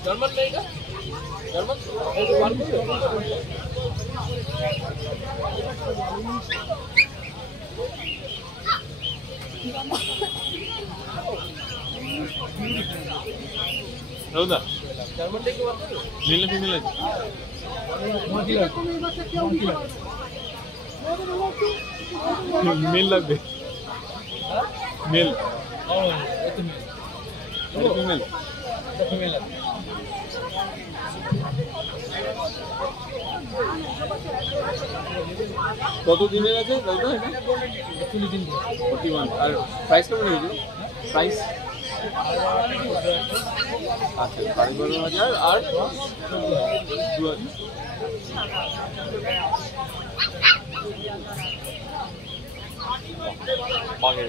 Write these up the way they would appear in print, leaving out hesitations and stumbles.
German नहीं का German ಹೌದಾ ಜರ್ಮನ್ ಟೇಕ್ ಮೇಲ್ ಫೀಮೇಲ್ ಇದೆ ಮೇಲ್ লাগবে মেল এটা মেল ফিমেল কত দিনের আছে দাদা এটা 40 দিন 41 আর প্রাইস কেমন হয়েছে প্রাইস আচ্ছা 12,000 আর 2000 বাগের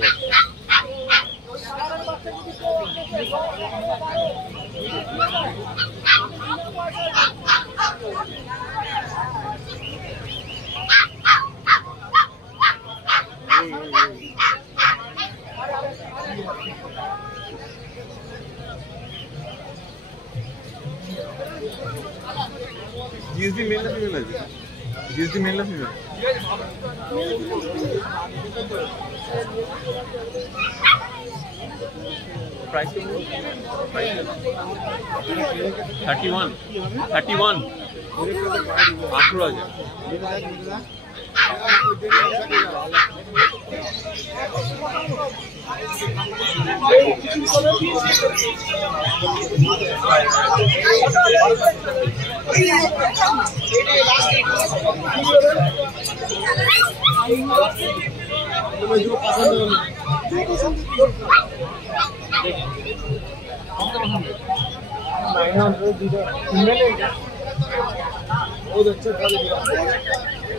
GSD मेल ना फीमेल है GSD मेल ना फीमेल प्राइस क्या प्राइस 31 18,000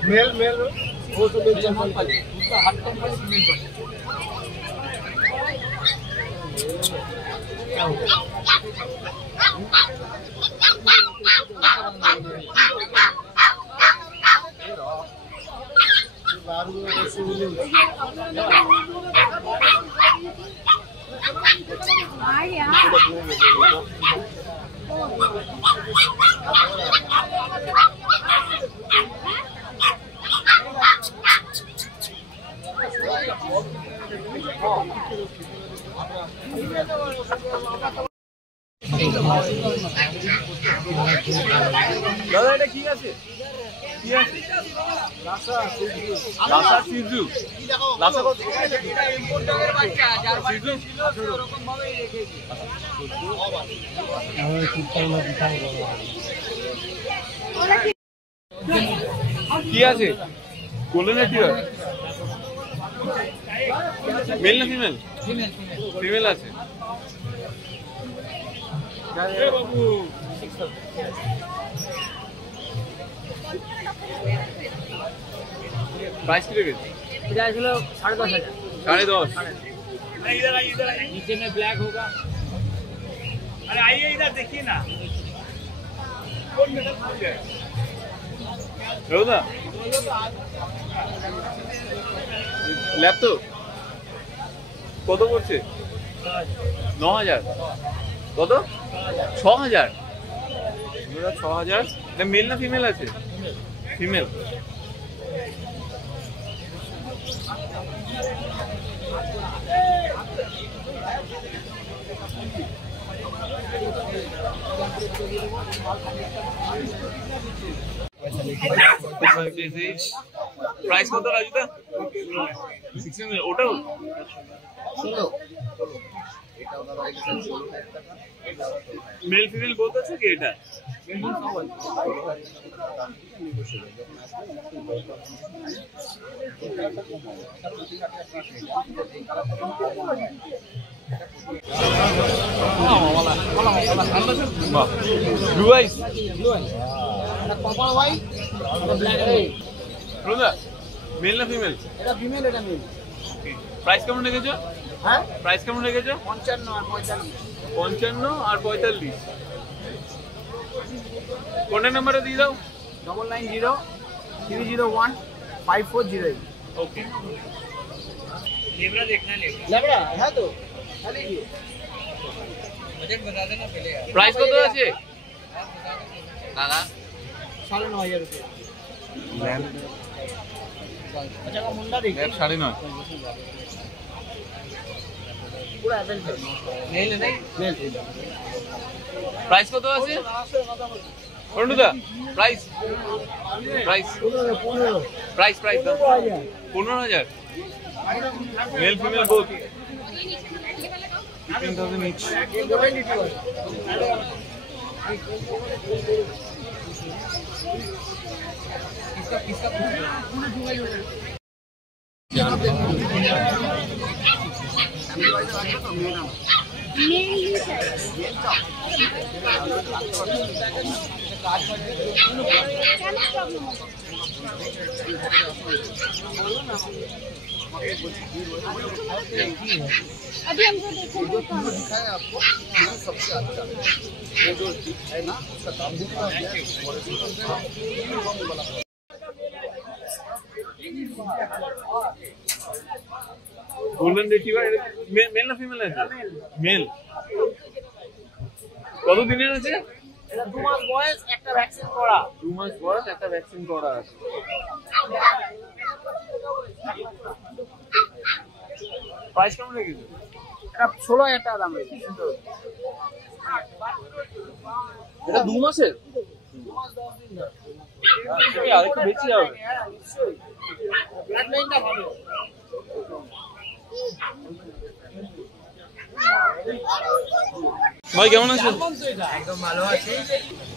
मेल मेल वो सब जर्मन पाली उसका हर टाइम पर फीमेल पाली দাদা এটা কি আছে কি আছে লাসা সিজু লাসা কত এটা ইম্পোর্টারের বাচ্চা যার সিজু এরকম ভাবেই রেখেছি আমি কুত্তাগুলো দিখাই কি আছে কোলেন টিয়ার মেল না ফিমেল ফিমেল আছে এ বাবু प्राइस कितने के? प्राइस लो 10,500 10.5 इधर आइए नीचे में ब्लैक होगा अरे आइए इधर देखिए ना कौन मेडल खोल जाए रोदा लैप तो কত পড়ছে 9,000 কত 6,000 6,000 এটা মেল না ফিমেল আছে ফিমেল प्राइस কত রাজুদা 600 ওটাও 16 এটা ওনারা এখানে 16 টাকা মেল ফিমেল বহুত আছে কি এটা ব্লু আইস এটা কপার হোয়াইট এটা ব্ল্যাক রোজা মেল না ফিমেল এটা ফিমেল এটা মেল প্রাইস কেমন রেখেছো হ্যাঁ প্রাইস কেমন রেখেছো 55 আর 45 55 আর 45 কোন নম্বরে দিয়ে দাও 990 301 5408 ओके लेबरा देखना लेबरा लेबरा है तो खाली ये बजट बता देना पहले यार प्राइस কত আছে দাদা 9500 रुपए लैम्प अच्छा का मुंडा देखिए लैम्प 9.5 पूरा एप्पल है নেই নেই मेल प्राइस কত আছে অনুদা price price 15 price 15000 male female both 15000 each किसका अभी हमको देखो जो दिखाया आपको ये सबसे अच्छा ये जो है ना उसका दाम भी है গোল্ডেন রিট্রিভার মেল না ফিমেল আছে মেল কত দিনের আছে এটা 2 মাস বয়স একটা ভ্যাকসিন করা 2 মাস বয়স একটা ভ্যাকসিন করা আছে প্রাইস কেমন রেখেছো এটা 16000 টাকা দাম রেখেছি এটা 2 মাসের 2 মাস 10 দিন ধরে আর একটু বেশি হবে ব্লাড লাইনটা ভালো ভাই কেমন আছেন একদম ভালো আছে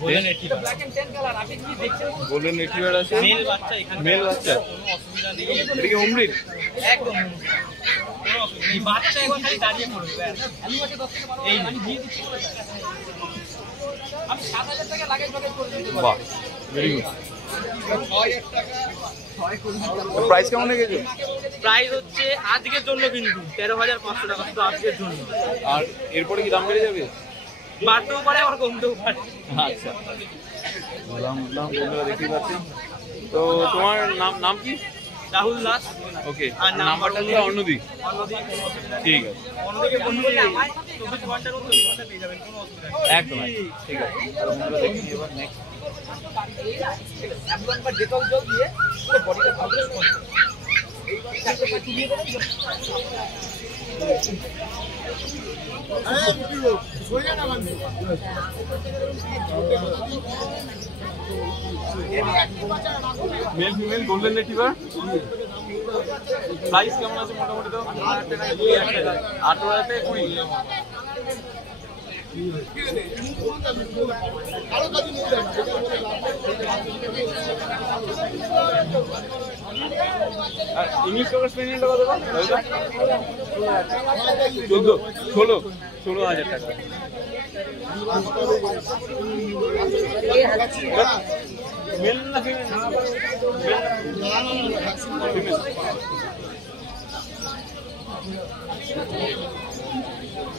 golden retriever black and tan colour আপনি কি দেখছেন গোল্ডেন রিট্রিভার আছে মেল বাচ্চা এখানে মেল বাচ্চা কোনো অসুবিধা নেই এটা কি হোম ব্রিড একদম কোনো অসুবিধা নেই বাচ্চা একবার খালি দাঁড়িয়ে পড়বে ভ্যালু আছে 10 থেকে 12 আমি দিয়ে দিচ্ছি আমি 7000 টাকা লাগেজ করে দিতে পারি বাহ ভেরি গুড 6000 টাকা প্রাইস কেমন রেখেছো প্রাইস হচ্ছে আজকের জন্য কিন্তু 13500 টাকা শুধু আজকের জন্য আর এরপরে কি দাম বেড়ে যাবে বাড়তেও পারে আবার কমতেও পারে আচ্ছা দাম বন্ধুরা দেখতে পাচ্ছেন তো তোমার নাম কি রাহুল দাস ওকে আর নাম্বারটা হচ্ছে অন্যদি অন্যদিকে ঠিক আছে অন্যদিকে ফোন করলে আমায় 24 ঘন্টার মধ্যে 24 ঘন্টা পেয়ে যাবেন কোনো অসুবিধা নেই একদম ঠিক আছে বন্ধুরা দেখি এবার নেক্সট একবার বা ডেটল জল দিয়ে পুরো বডিটা ভালো করে sponge male female golden retriever price কেমন আছে মোটামুটি তো 8000 থেকে 20 আর ইংলিশ কালার স্পেনিয়ালটা কত দাম 16,000 টাকা মেল না ফিমেল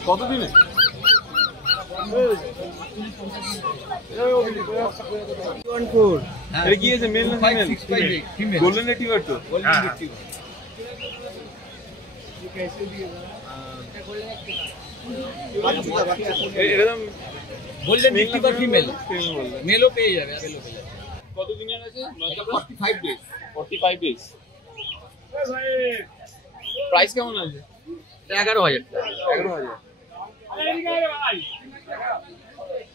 কত দিনে এটা কি আছে মেল না ফিমেল গোল্ডেন রিট্রিভার তো গোল্ডেন রিট্রিভার এটা দাম গোল্ডেন রিট্রিভার ফিমেল মেলও পেয়ে যাবে কত দিনের আছে 45 ডেজ 45 ডেজ প্রাইস কেমন আছে 11000 11,000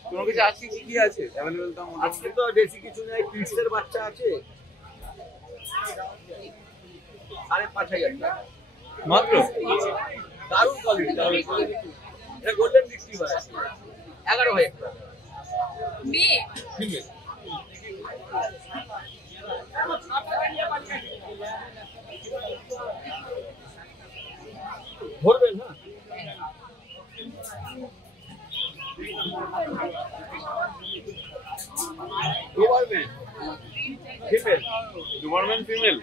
তোমার কাছে আজকে কি আছে अवेलेबल দাম আজকে তো বেশি কিছু নাই পিটসের বাচ্চা আছে 5,500 টাকা মাত্র দারুণ কোয়ালিটি এটা গোল্ডেন রিট্রিভার 11,000 টাকা ফিমেল ধরবেন না ডোবারম্যান ফিমেল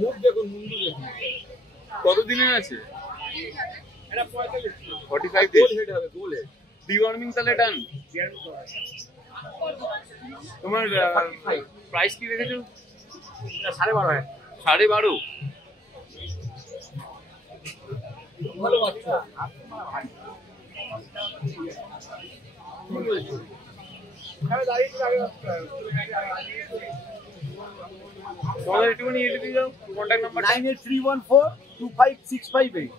মুখ দেখুন মুন্ডু দেখুন কত দিনের আছে এটা 45 45 ডেজ গোল হেড হবে গোল হেড ডিওয়ার্মিং তাহলে ডান তোমার প্রাইস কি রেখেছো? 12.5 12.5। ভালো বাচ্চা। তোমাদের একটুখানি এটা দিয়ে যাও কন্ট্যাক্ট নাম্বার 9831425658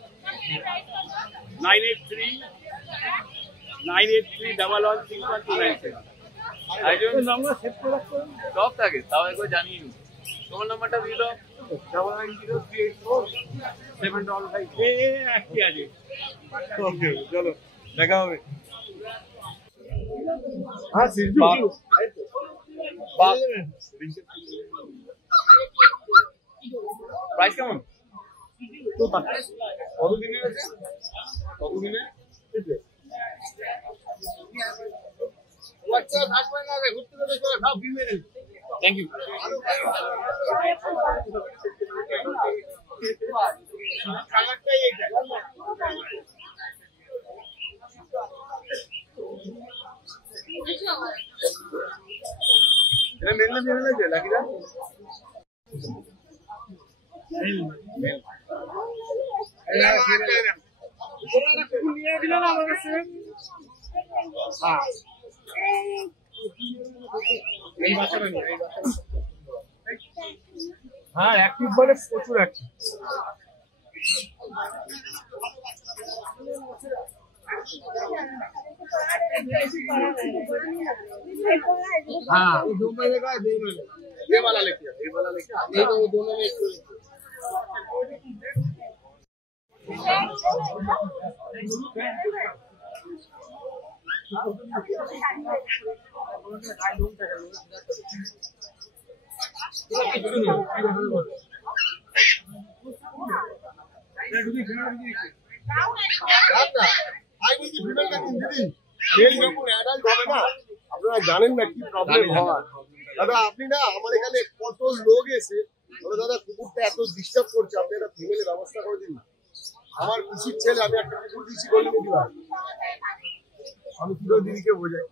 983 নাম্বার সেভ করে রাখো সব থাকে তাও একবার জানিয়ে নিই তোমার নাম্বারটা দিয়ে দাও 9903847155 একটি আছে ওকে চলো দেখা হবে হ্যাঁ সিজু প্রাইস কেমন তো কত দিনের আছে কত দিনের বাচ্চা থাকবে না রে ঘুরতে যেতে করে সব ফিমেল থ্যাংক ইউ কালারটাই এটা এটা মেল না ফিমেল আছে লাকিদা হ্যাঁ অ্যাক্টিভ বলে প্রচুর অ্যাক্টিভ हाँ दो महीने का है 2 महीने ये वाला लेके ये तो दोनों में एक আপনারা জানেন না কি প্রবলেম হয় দাদা আপনি না আমার এখানে কত লোক এসে বলে দাদা কুকুরটা এত ডিস্টার্ব করছে আপনি একটা ফিমেলের ব্যবস্থা করে দিন আমার পিসির ছেলে আমি একটা কুকুর দিচ্ছি বলি নাকি ভাই আমি কি করে দিদিকে বোঝাই